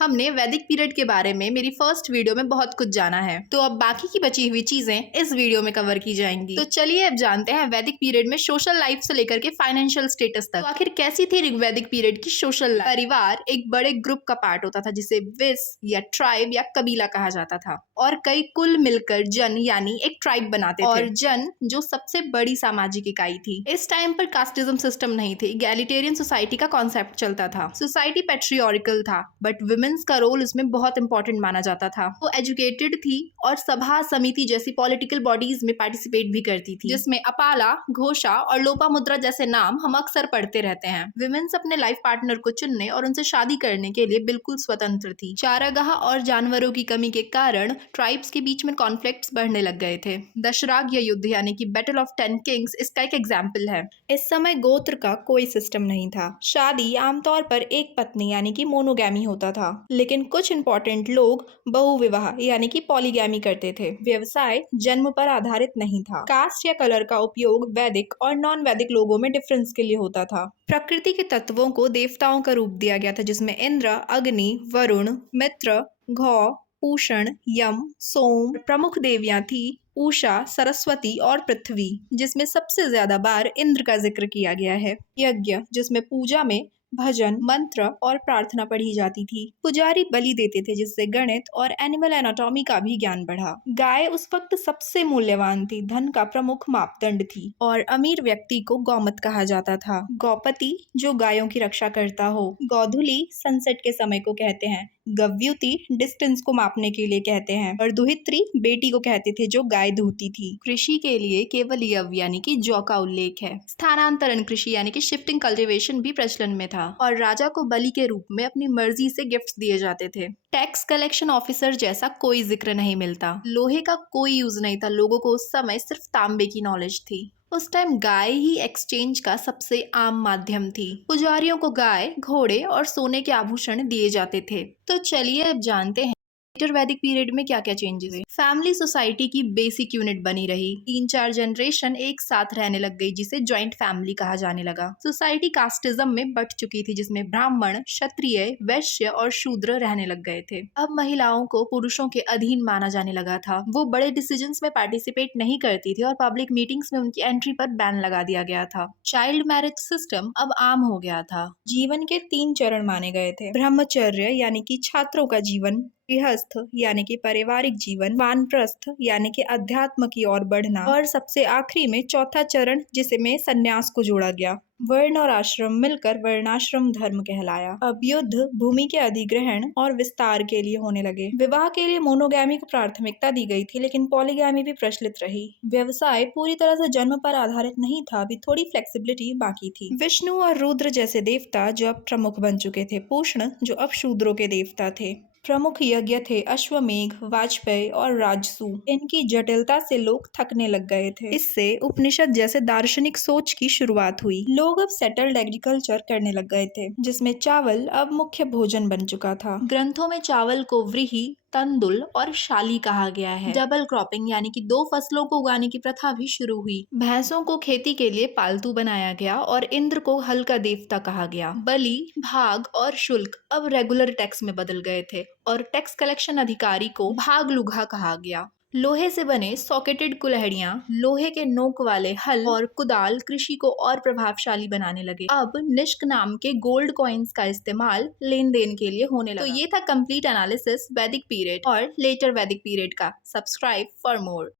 हमने वैदिक पीरियड के बारे में मेरी फर्स्ट वीडियो में बहुत कुछ जाना है, तो अब बाकी की बची हुई चीजें इस वीडियो में कवर की जाएंगी। तो चलिए अब जानते हैं वैदिक पीरियड में सोशल लाइफ से लेकर के फाइनेंशियल स्टेटस तक तो आखिर कैसी थी वैदिक पीरियड की सोशल लाइफ। परिवार एक बड़े ग्रुप का पार्ट होता था जिसे विस या ट्राइब या कबीला कहा जाता था, और कई कुल मिलकर जन यानी एक ट्राइब बनाते थे, और जन जो सबसे बड़ी सामाजिक इकाई थी। इस टाइम पर कास्टिज्म सिस्टम नहीं थी, इगैलिटेरियन सोसाइटी का कॉन्सेप्ट चलता था। सोसाइटी पैट्रियोरिकल था, बट वुमेन्स का रोल इसमें बहुत इंपॉर्टेंट माना जाता था। वो एजुकेटेड थी और सभा समिति जैसी पॉलिटिकल बॉडीज में पार्टिसिपेट भी करती थी, जिसमें अपाला, घोषा और लोपामुद्रा जैसे नाम हम अक्सर पढ़ते रहते हैं। वुमेन्स अपने लाइफ पार्टनर को चुनने और उनसे शादी करने के लिए बिल्कुल स्वतंत्र थी। चारागाह और जानवरों की कमी के कारण ट्राइब्स के बीच में कॉन्फ्लिक्ट्स बढ़ने लग गए थे। दशराग्य युद्ध यानी कि बैटल ऑफ 10 किंग्स इसका एक एग्जाम्पल है। इस समय गोत्र का कोई सिस्टम नहीं था। शादी आमतौर पर एक पत्नी यानी कि मोनोगैमी होता था, लेकिन कुछ इंपॉर्टेंट लोग बहुविवाह यानी कि पॉलीगैमी करते थे। व्यवसाय जन्म पर आधारित नहीं था। कास्ट या कलर का उपयोग वैदिक और नॉन वैदिक लोगों में डिफरेंस के लिए होता था। प्रकृति के तत्वों को देवताओं का रूप दिया गया था, जिसमें इंद्र, अग्नि, वरुण, मित्र, घौ, पूषण, यम, सोम। प्रमुख देवियां थी उषा, सरस्वती और पृथ्वी, जिसमें सबसे ज्यादा बार इंद्र का जिक्र किया गया है। यज्ञ, जिसमें पूजा में भजन, मंत्र और प्रार्थना पढ़ी जाती थी। पुजारी बलि देते थे, जिससे गणित और एनिमल एनाटॉमी का भी ज्ञान बढ़ा। गाय उस वक्त सबसे मूल्यवान थी, धन का प्रमुख मापदंड थी, और अमीर व्यक्ति को गौमत कहा जाता था। गौपति जो गायों की रक्षा करता हो। गौधुली सनसेट के समय को कहते हैं। गव्युति डिस्टेंस को मापने के लिए कहते हैं, और दुहित्री बेटी को कहते थे जो गाय दूहती थी। कृषि के लिए केवल यव यानी कि जौ का उल्लेख है। स्थानांतरण कृषि यानी कि शिफ्टिंग कल्टीवेशन भी प्रचलन में था, और राजा को बलि के रूप में अपनी मर्जी से गिफ्ट्स दिए जाते थे। टैक्स कलेक्शन ऑफिसर जैसा कोई जिक्र नहीं मिलता। लोहे का कोई यूज नहीं था। लोगों को उस समय सिर्फ तांबे की नॉलेज थी। उस टाइम गाय ही एक्सचेंज का सबसे आम माध्यम थी। पुजारियों को गाय, घोड़े और सोने के आभूषण दिए जाते थे। तो चलिए अब जानते हैं लेटर वैदिक पीरियड में क्या क्या चेंजेस हुए। फैमिली सोसाइटी की बेसिक यूनिट बनी रही। 3-4 जनरेशन एक साथ रहने लग गई, जिसे जॉइंट फैमिली कहा जाने लगा। सोसाइटी कास्टिज्म में बट चुकी थी, जिसमें ब्राह्मण, क्षत्रिय, वैश्य और शूद्र रहने लग गए थे। अब महिलाओं को पुरुषों के अधीन माना जाने लगा था। वो बड़े डिसीजंस में पार्टिसिपेट नहीं करती थी, और पब्लिक मीटिंग्स में उनकी एंट्री पर बैन लगा दिया गया था। चाइल्ड मैरिज सिस्टम अब आम हो गया था। जीवन के 3 चरण माने गए थे। ब्रह्मचर्य यानी कि छात्रों का जीवन, गृहस्थ यानी कि पारिवारिक जीवन, वानप्रस्थ यानी कि अध्यात्म की ओर बढ़ना, और सबसे आखिरी में चौथा चरण जिसे में संन्यास को जोड़ा गया। वर्ण और आश्रम मिलकर वर्णाश्रम धर्म कहलाया। अब युद्ध, भूमि के अधिग्रहण और विस्तार के लिए होने लगे। विवाह के लिए मोनोगैमी को प्राथमिकता दी गई थी, लेकिन पॉलीगैमी भी प्रचलित रही। व्यवसाय पूरी तरह से जन्म पर आधारित नहीं था, अभी थोड़ी फ्लेक्सिबिलिटी बाकी थी। विष्णु और रुद्र जैसे देवता जो अब प्रमुख बन चुके थे। पूषण जो अब शूद्रों के देवता थे। प्रमुख यज्ञ थे अश्वमेघ, वाजपेयी और राजसू। इनकी जटिलता से लोग थकने लग गए थे। इससे उपनिषद जैसे दार्शनिक सोच की शुरुआत हुई। लोग अब सेटल्ड एग्रीकल्चर करने लग गए थे, जिसमें चावल अब मुख्य भोजन बन चुका था। ग्रंथों में चावल को व्रीहि, तंदुल और शाली कहा गया है। डबल क्रॉपिंग यानी कि 2 फसलों को उगाने की प्रथा भी शुरू हुई। भैंसों को खेती के लिए पालतू बनाया गया, और इंद्र को हल का देवता कहा गया। बलि, भाग और शुल्क अब रेगुलर टैक्स में बदल गए थे, और टैक्स कलेक्शन अधिकारी को भागलुघा कहा गया। लोहे से बने सॉकेटेड कुल्हाड़ियां, लोहे के नोक वाले हल और कुदाल कृषि को और प्रभावशाली बनाने लगे। अब निष्क नाम के गोल्ड कॉइन्स का इस्तेमाल लेन देन के लिए होने लगा। तो ये था कंप्लीट एनालिसिस वैदिक पीरियड और लेटर वैदिक पीरियड का। Subscribe for more.